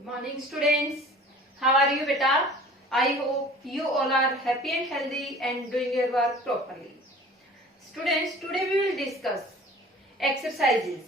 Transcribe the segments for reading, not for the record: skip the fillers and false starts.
Good morning, students. How are you, beta? I hope you all are happy and healthy and doing your work properly. Students, today we will discuss exercises.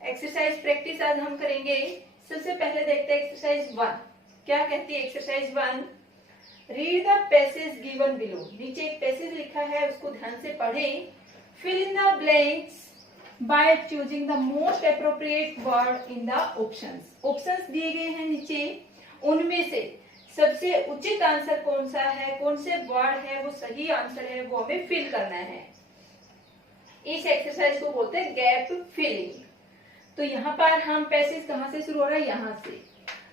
Exercise practice आज हम करेंगे. सबसे पहले देखते हैं exercise 1. क्या कहती है exercise 1? Read the passage given below. नीचे एक पैसेज लिखा है, उसको ध्यान से पढ़ें. Fill in the blanks by choosing the most appropriate word in the options. Options दिए गए हैं नीचे, उनमें से सबसे उचित आंसर कौन सा है, कौन से वर्ड है वो सही आंसर है, वो हमें फिल करना है. इस एक्सरसाइज को बोलते हैं गैप फिलिंग. तो यहाँ पर हम पैसेज कहाँ से शुरू हो रहा है, यहाँ से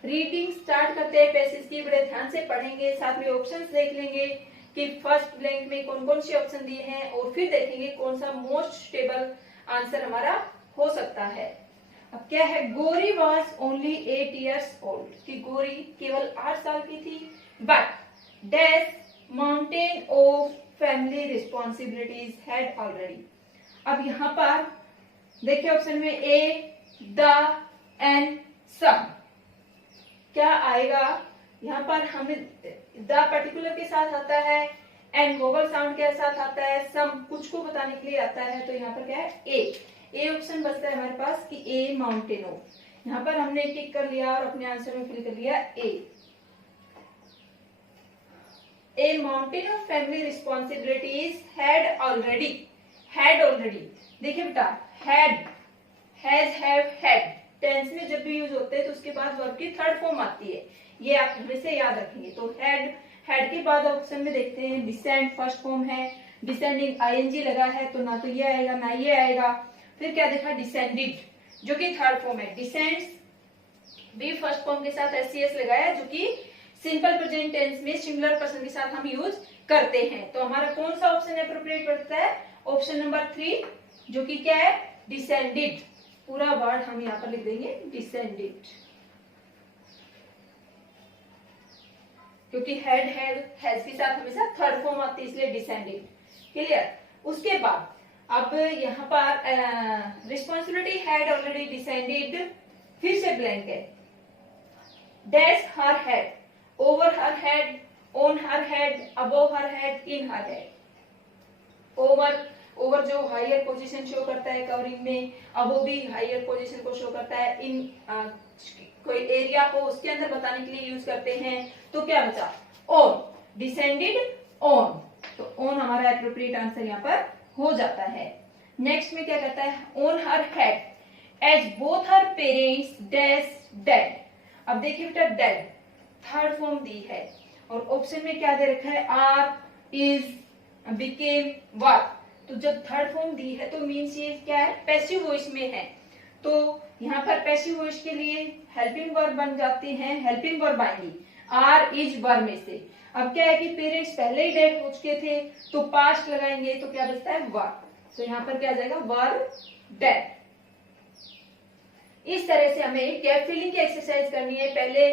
रीडिंग स्टार्ट करते हैं. पैसेज की बड़े ध्यान से पढ़ेंगे, साथ में ऑप्शंस देख लेंगे कि फर्स्ट ब्लैंक में कौन कौन से ऑप्शन दिए हैं, और फिर देखेंगे कौन सा मोस्ट स्टेबल आंसर हमारा हो सकता है. अब क्या है, गोरी वॉज ओनली 8 years old. कि गोरी केवल 8 साल की थी. But dash mountain of family responsibilities had already. अब यहाँ पर देखिए ऑप्शन में ए, द एंड सम. क्या आएगा यहाँ पर, हमें द पर्टिकुलर के साथ आता है एंड वोवल साउंड के साथ आता है, सम कुछ को बताने के लिए आता है. तो यहाँ पर क्या है, ए ऑप्शन बचता है हमारे पास कि ए माउंटेन ऑफ. यहाँ पर हमने टिक कर लिया और अपने आंसर में फिल कर लिया a mountain of family responsibilities had already. देखिए बेटा, had, has, have, had tense में जब भी यूज होते हैं तो उसके बाद वर्ब की थर्ड फॉर्म आती है. ये आप हमेशा याद रखेंगे. तो हैड के बाद ऑप्शन में देखते हैं डिसेंड फर्स्ट फॉर्म है. डिसेंडिंग आईएनजी लगा है तो ना तो ये आएगा ना ये आएगा. फिर क्या देखा, डिसेंडेड जो कि थर्ड फॉर्म है. डिसेंड्स भी फर्स्ट फॉर्म के साथ एससीएस लगाया जो कि सिंपल प्रेजेंट टेंस में सिंगुलर पर्सन के साथ हम यूज करते हैं. तो हमारा कौन सा ऑप्शन एप्रोप्रिएट पड़ता है, ऑप्शन नंबर 3 जो कि क्या है, डिसेंडेड. पूरा वर्ड हम यहाँ पर लिख देंगे डिसेंडेड, क्योंकि हेड हैज के साथ हमेशा थर्ड फॉर्म आती है, इसलिए डिसेंडेड. क्लियर. उसके बाद अब यहाँ पर रिस्पॉन्सिबिलिटी हैड ऑलरेडी डिसेंडेड. फिर से ब्लैंक है. Dash her head, over her head, on her head, above her head, in her head. Over जो हायर पोजीशन शो करता है कवरिंग में, अबोव भी हायर पोजीशन को शो करता है. इन कोई एरिया को उसके अंदर बताने के लिए यूज करते हैं. तो क्या बचा, ऑन, डिसेंडेड ऑन. तो ऑन हमारा एप्रोप्रिएट आंसर यहाँ पर हो जाता है. नेक्स्ट में क्या कहता है, on her head as both her parents dash dead. अब देखिए बेटा, डेड थर्ड फॉर्म दी है और ऑप्शन में क्या दे रखा है, आर, इज, बिकेम, वर. तो जब थर्ड फॉर्म दी है तो मीन्स ये क्या है, पैसिव वॉइस में है. तो यहाँ पर पैसिव वॉइस के लिए हेल्पिंग वर्ब बन जाते हैं, हेल्पिंग वर्ब आएंगी आर, इज, वर में से. अब क्या है कि पेरेंट्स पहले ही डेड हो चुके थे तो पास्ट लगाएंगे तो क्या बचता है, वर. तो यहाँ पर क्या आ जाएगा, वर डेड. इस तरह से हमें गैप फिलिंग की एक्सरसाइज करनी है. पहले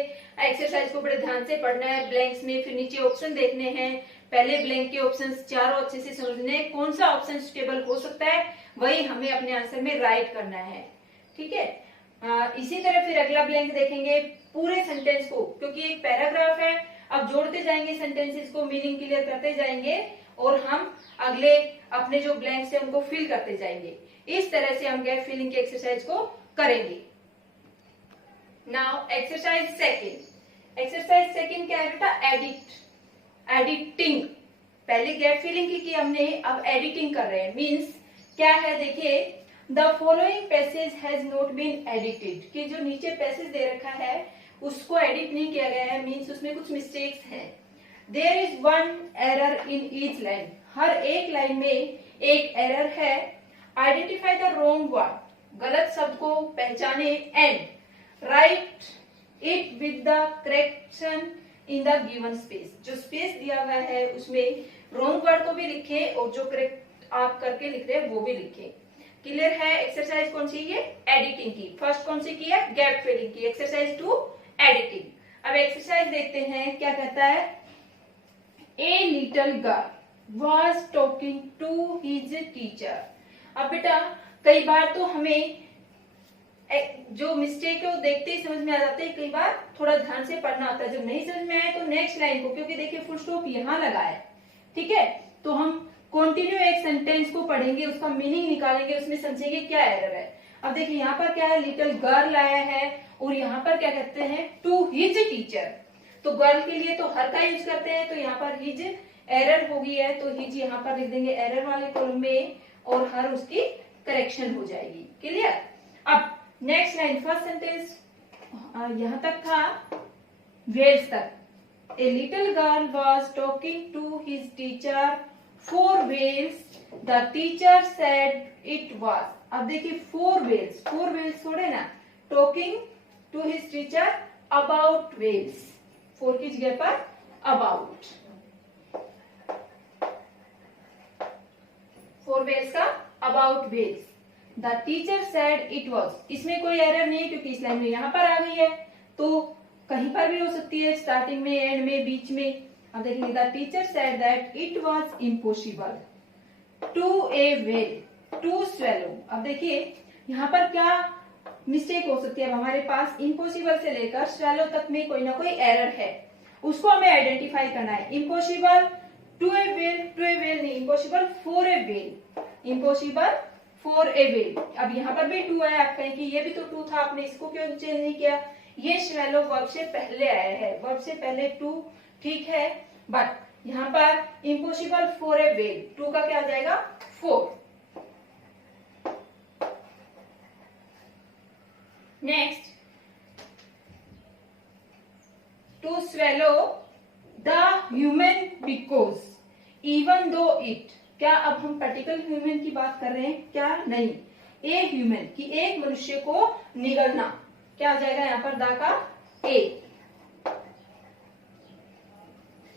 एक्सरसाइज को बड़े ध्यान से पढ़ना है ब्लैंक्स में, फिर नीचे ऑप्शन देखने हैं. पहले ब्लैंक के ऑप्शंस चारों अच्छे से समझने, कौन सा ऑप्शन सुटेबल हो सकता है वही हमें अपने आंसर में राइट करना है. ठीक है. इसी तरह फिर अगला ब्लैंक देखेंगे पूरे सेंटेंस को, क्योंकि एक पैराग्राफ है. अब जोड़ते जाएंगे सेंटेंसेस को, मीनिंग क्लियर करते जाएंगे और हम अगले अपने जो ब्लैंक्स है उनको फिल करते जाएंगे. इस तरह से हम गैप फिलिंग की एक्सरसाइज को करेंगे. नाउ एक्सरसाइज सेकंड क्या है बेटा, एडिटिंग. पहले गैप फिलिंग की हमने, अब एडिटिंग कर रहे हैं. मींस क्या है, देखिए, the following passage has not been edited. कि जो नीचे पैसेज दे रखा है उसको एडिट नहीं किया गया है, मींस उसमें कुछ मिस्टेक्स हैं. There is one error in each line. हर एक लाइन में एक एरर है. Identify the wrong word. गलत शब्द को पहचाने. And write it with the correction in the given space. जो स्पेस दिया हुआ है उसमें रॉन्ग वर्ड को भी लिखे और जो करेक्ट आप करके लिख रहे हैं वो भी लिखे. क्लियर है. एक्सरसाइज कौन सी है, एडिटिंग की. फर्स्ट कौन सी की है, गैप फिलिंग की. Exercise 2 editing. अब एक्सरसाइज देखते हैं क्या कहता है. A little girl was talking to his teacher. अब बेटा कई बार तो हमें जो मिस्टेक है वो देखते ही समझ में आ जाते हैं, कई बार थोड़ा ध्यान से पढ़ना होता है। जब नहीं समझ में आए तो नेक्स्ट लाइन को, क्योंकि देखिए फुल स्टॉप यहाँ लगा है, ठीक है, तो हम कंटिन्यू एक सेंटेंस को पढ़ेंगे, उसका मीनिंग निकालेंगे, उसमें समझेंगे क्या एरर है। अब देखिए यहाँ पर क्या है, लिटिल गर्ल आया है और यहाँ पर क्या कहते हैं, टू हिज टीचर। तो गर्ल के लिए तो हर का यूज करते हैं, तो यहाँ पर हिज एरर हो गई है, तो हिज यहाँ पर लिख देंगे एरर वाले कॉलम में और हर उसकी करेक्शन हो जाएगी। क्लियर। अब नेक्स्ट लाइन, फर्स्ट सेंटेंस यहां तक था, वेल्स तक। A little girl was talking to his teacher for whales, the teacher said it was. अब देखिए फोर वेल्स थोड़े ना, talking to his teacher about whales, for की जगह पर अबाउट, फोर वेल्स का about whales. The teacher said it was, इसमें कोई एरर नहीं है क्योंकि इस लाइन में यहां पर आ गई है, तो कहीं पर भी हो सकती है, स्टार्टिंग में, एंड में, बीच में। अब देखिए the teacher said that it was impossible to a whale to swallow. अब देखिए यहाँ पर क्या मिस्टेक हो सकती है, अब हमारे पास इम्पॉसिबल से लेकर स्वेलो तक में कोई ना कोई एरर है, उसको हमें आइडेंटिफाई करना है। इम्पॉसिबल टू ए वेल नहीं, impossible for a well, impossible for a well. अब यहाँ पर भी टू है, आप कहें कि ये भी तो टू था, आपने इसको क्यों चेंज नहीं किया, ये स्वेलो वर्ब से पहले आया है, वर्ब से पहले टू, ठीक है, बट यहाँ पर impossible for a whale, to का क्या आ जाएगा, for. Next, to swallow the human because even though it. क्या अब हम पर्टिकुलर ह्यूमन की बात कर रहे हैं, क्या नहीं, ए ह्यूमन की, एक मनुष्य को निगलना, क्या आ जाएगा यहाँ पर, दा का ए।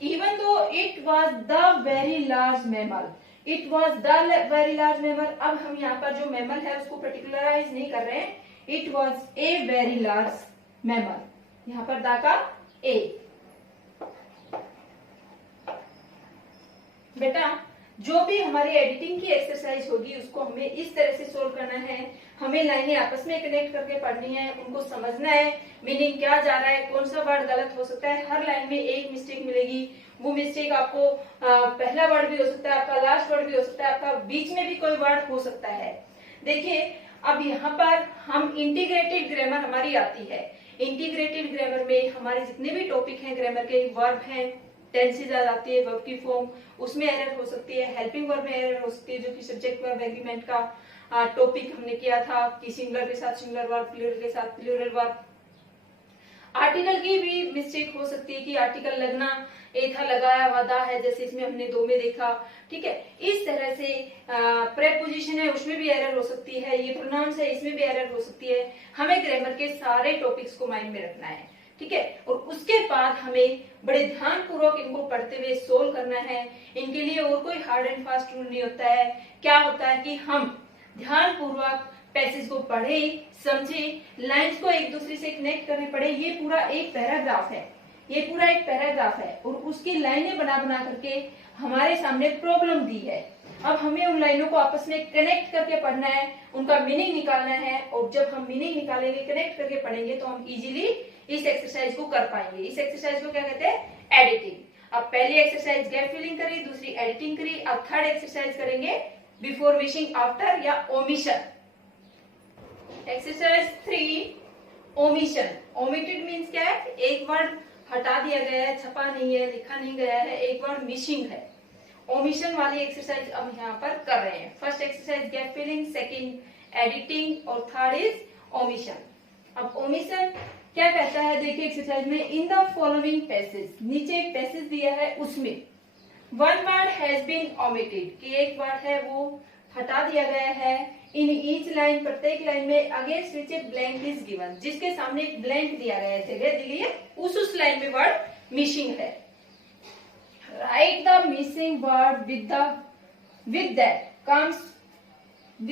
Even though it was the very large mammal, it was the very large mammal. अब हम यहाँ पर जो मैमल है उसको पर्टिकुलराइज नहीं कर रहे हैं, it was a very large mammal, यहाँ पर दा का ए। बेटा जो भी हमारी एडिटिंग की एक्सरसाइज होगी उसको हमें इस तरह से सोल्व करना है, हमें लाइनें आपस में कनेक्ट करके पढ़नी है, उनको समझना है, मीनिंग क्या जा रहा है, कौन सा वर्ड गलत हो सकता है। हर लाइन में एक मिस्टेक मिलेगी, वो मिस्टेक आपको पहला वर्ड भी हो सकता है, आपका लास्ट वर्ड भी हो सकता है, आपका बीच में भी कोई वर्ड हो सकता है। देखिए अब यहाँ पर हम इंटीग्रेटेड ग्रामर हमारी आती है, इंटीग्रेटेड ग्रामर में हमारे जितने भी टॉपिक हैं ग्रामर के, वर्ब हैं, टेंसेज आ जाती है, वर्ब की फॉर्म, उसमें एरर हो सकती है, हेल्पिंग वर्ब में एरर हो सकती है, जो कि सब्जेक्ट वर्ब एग्रीमेंट का टॉपिक हमने किया था कि सिंगुलर के साथ सिंगुलर वर्ब, प्लूरल के साथ प्लूरल वर्ब। आर्टिकल की भी मिस्टेक हो सकती है कि आर्टिकल लगना, ए था लगाया हुआ दा है, जैसे इसमें हमने दो में देखा, ठीक है। इस तरह से प्रेपोजिशन है उसमें भी एरर हो सकती है, ये प्रोनाउंस है इसमें भी एरर हो सकती है। हमें ग्रामर के सारे टॉपिक्स को माइंड में रखना है, ठीक है, और उसके बाद हमें बड़े ध्यान पूर्वक इनको पढ़ते हुए सोल्व करना है। इनके लिए और कोई हार्ड एंड फास्ट रूल नहीं होता है। क्या होता है कि हम ध्यान पूर्वक पैसेज को पढ़े, समझे, लाइंस को एक दूसरे से कनेक्ट करने पड़े। ये पूरा एक पैराग्राफ है, ये पूरा एक पैराग्राफ है और उसकी लाइनें बना बना करके हमारे सामने प्रॉब्लम दी है। अब हमें उन लाइनों को आपस में कनेक्ट करके पढ़ना है, उनका मीनिंग निकालना है, और जब हम मीनिंग निकालेंगे, कनेक्ट करके पढ़ेंगे तो हम इजीली इस एक्सरसाइज को कर पाएंगे। इस एक्सरसाइज को क्या कहते हैं, एडिटिंग। अब पहली एक्सरसाइज गैप फिलिंग करी, दूसरी एडिटिंग करी, अब थर्ड एक्सरसाइज करेंगे बिफोर, मिसिंग, आफ्टर या omission. Exercise 3 omission. Omitted means क्या है, एक वर्ड हटा दिया गया है, छपा नहीं है, लिखा नहीं गया है, एक वर्ड मिसिंग है। ओमिशन वाली एक्सरसाइज अब यहाँ पर कर रहे हैं। First exercise gap filling, second editing और थर्ड इज ओमिशन। अब ओमिशन क्या कहता है, देखिए एक्सरसाइज में, इन द फॉलोइंग पैसेज, नीचे एक पैसेज दिया है उसमें one word has been omitted, कि एक वर्ड है वो हटा दिया गया है। इन ईच लाइन, प्रत्येक लाइन में against which a blank is given, जिसके सामने एक ब्लैंक दिया गया है, जगह दी गई है, उस लाइन में वर्ड मिसिंग है। Right the missing word with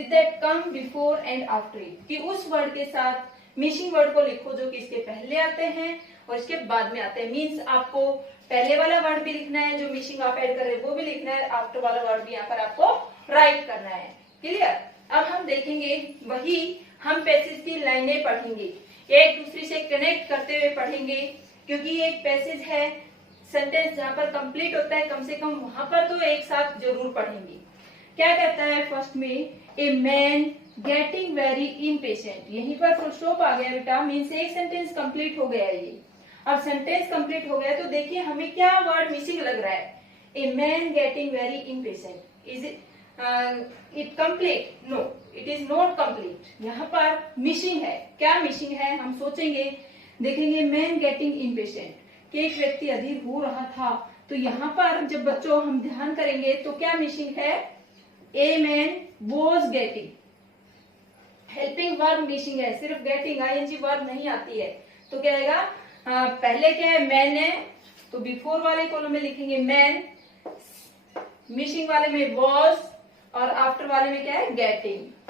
that come before and after it, कि उस वर्ड के साथ मिसिंग वर्ड को लिखो जो कि इसके पहले आते हैं और इसके बाद में आते हैं। मींस आपको पहले वाला वर्ड भी लिखना है, जो मिसिंग आप ऐड कर रहे हैं वो भी लिखना है, आफ्टर वाला वर्ड भी यहाँ पर आपको राइट करना है। क्लियर। अब हम देखेंगे वही हम पैसेज की लाइनें पढ़ेंगे, एक दूसरे से कनेक्ट करते हुए पढ़ेंगे, क्योंकि एक पैसेज है सेंटेंस जहां पर कंप्लीट होता है, कम से कम वहां पर तो एक साथ जरूर पढ़ेंगे। क्या कहता है फर्स्ट में, ए मैन गेटिंग वेरी इम्पेशेंट, यहीं पर फुल स्टॉप आ गया बेटा, मीन्स एक सेंटेंस कंप्लीट हो गया ये। अब सेंटेंस कंप्लीट हो गया तो देखिए हमें क्या वर्ड मिसिंग लग रहा है, a man getting very impatient, is it complete? No, it is not complete, यहाँ पर मिसिंग है। क्या मिसिंग है हम सोचेंगे, देखेंगे मैन गेटिंग इम्पेशेंट कि एक व्यक्ति अधीर हो रहा था, तो यहाँ पर जब बच्चों हम ध्यान करेंगे तो क्या मिसिंग है, a man was getting, helping verb missing है, सिर्फ गेटिंग आईएनजी वर्ब नहीं आती है। तो क्या आएगा, पहले क्या है मैन है, तो बिफोर वाले कॉलम में लिखेंगे मैन, मिसिंग वाले में वॉज, और आफ्टर वाले में क्या है गेटिंग।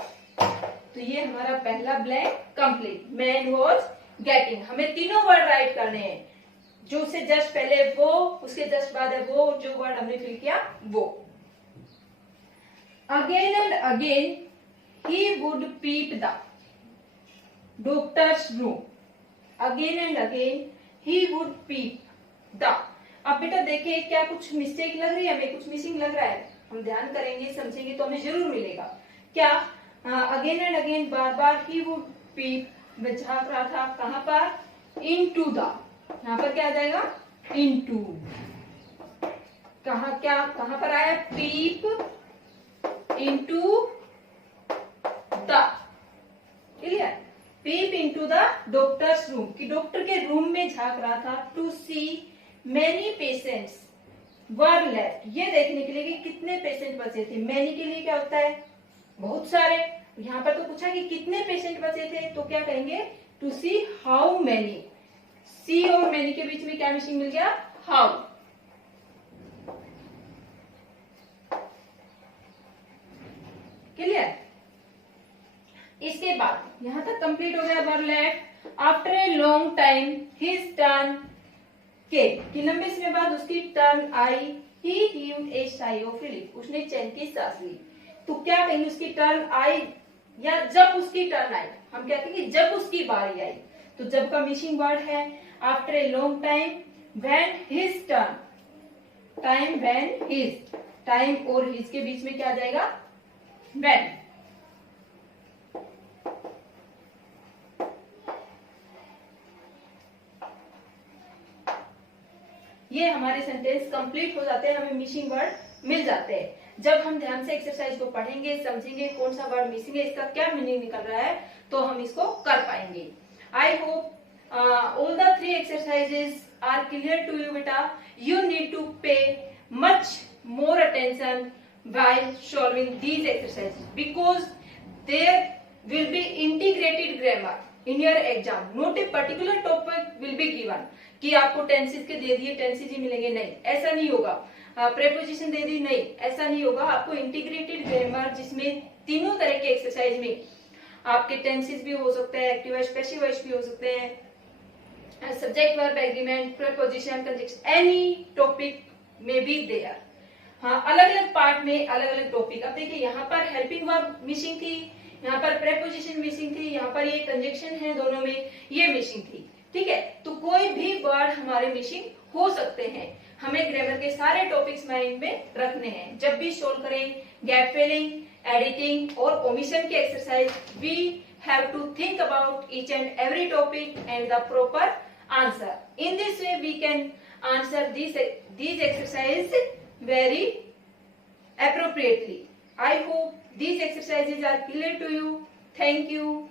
तो ये हमारा पहला blank complete, man was getting. हमें तीनों वर्ड राइट करने हैं, जो उससे जस्ट पहले वो, उसके जस्ट बाद है वो, जो वर्ड हमने फिल किया वो। Again and again he would peep the doctors room, again and again he would peep the. अब बेटा देखिए क्या कुछ मिस्टेक लग रही है हमें, कुछ मिसिंग लग रहा है, हम ध्यान करेंगे समझेंगे तो हमें जरूर मिलेगा। क्या, अगेन एंड अगेन बार बार ही वुड पीप, मैं झांक रहा था कहां पर, इनटू द, यहाँ पर क्या आ जाएगा इनटू, कहां पर आया, peep into the, clear, peep into the doctors room, कि डॉक्टर के रूम में झांक रहा था, to see many patients were left, ये देखने के लिए कि कितने पेशेंट बचे थे। मैनी के लिए क्या होता है, बहुत सारे, यहाँ पर तो पूछा कि कितने पेशेंट बचे थे, तो क्या कहेंगे, टू सी हाउ मैनी, सी और मैनी के बीच में क्या मिसिंग मिल गया, हाउ। क्लियर, इसके बाद यहां तक कंप्लीट हो गया were left. After a long time his turn के, कि लंबे समय बाद उसकी टर्न आई, he heaved a sigh of relief, उसने चैन की सांस ली। तो क्या कहेंगे, उसकी टर्न आई, या जब उसकी टर्न आई, हम कहते हैं कि जब उसकी बारी आई, तो जब का मिसिंग वर्ड है, after a long time, when his turn, time when his, time और हिज के बीच में क्या आ जाएगा, व्हेन। ये हमारे सेंटेंस कंप्लीट हो जाते हैं, हमें मिसिंग वर्ड मिल जाते हैं। जब हम ध्यान से एक्सरसाइज को पढ़ेंगे, समझेंगे कौन सा वर्ड मिसिंग है, इसका क्या मीनिंग निकल रहा है, तो हम इसको कर पाएंगे। I hope all the 3 exercises are clear to you beta. You need to pay much more attention while solving these exercises, because there will be integrated grammar in your exam, not a particular topic will be given कि आपको tenses के दे दिए tenses ही मिलेंगे, नहीं, ऐसा नहीं होगा। Preposition दे दी, नहीं, ऐसा नहीं होगा। आपको इंटीग्रेटेड ग्रामर, जिसमें तीनों तरह के एक्सरसाइज में आपके टेंसेस भी हो सकते हैं, एक्टिव वॉइस, पैसिव वॉइस भी हो सकते हैं, subject verb agreement, preposition, conjunction, any topic में बी देयर। हाँ, अलग अलग पार्ट में अलग अलग टॉपिक। अब देखिए यहाँ पर हेल्पिंग वर्ब मिसिंग थी, यहाँ पर प्रेपोजिशन मिसिंग थी, यहाँ पर ये कंजक्शन है, दोनों में ये मिसिंग थी। ठीक है, तो कोई भी वर्ड हमारे मिसिंग हो सकते हैं, हमें ग्रामर के सारे टॉपिक्स माइंड में रखने हैं। जब भी सोल्व करें गैप फिलिंग, एडिटिंग और ओमिशन की exercise, we have to think about each and every topic and the proper answer. In this way we can answer these exercises very appropriately. I hope these exercises are clear to you. Thank you.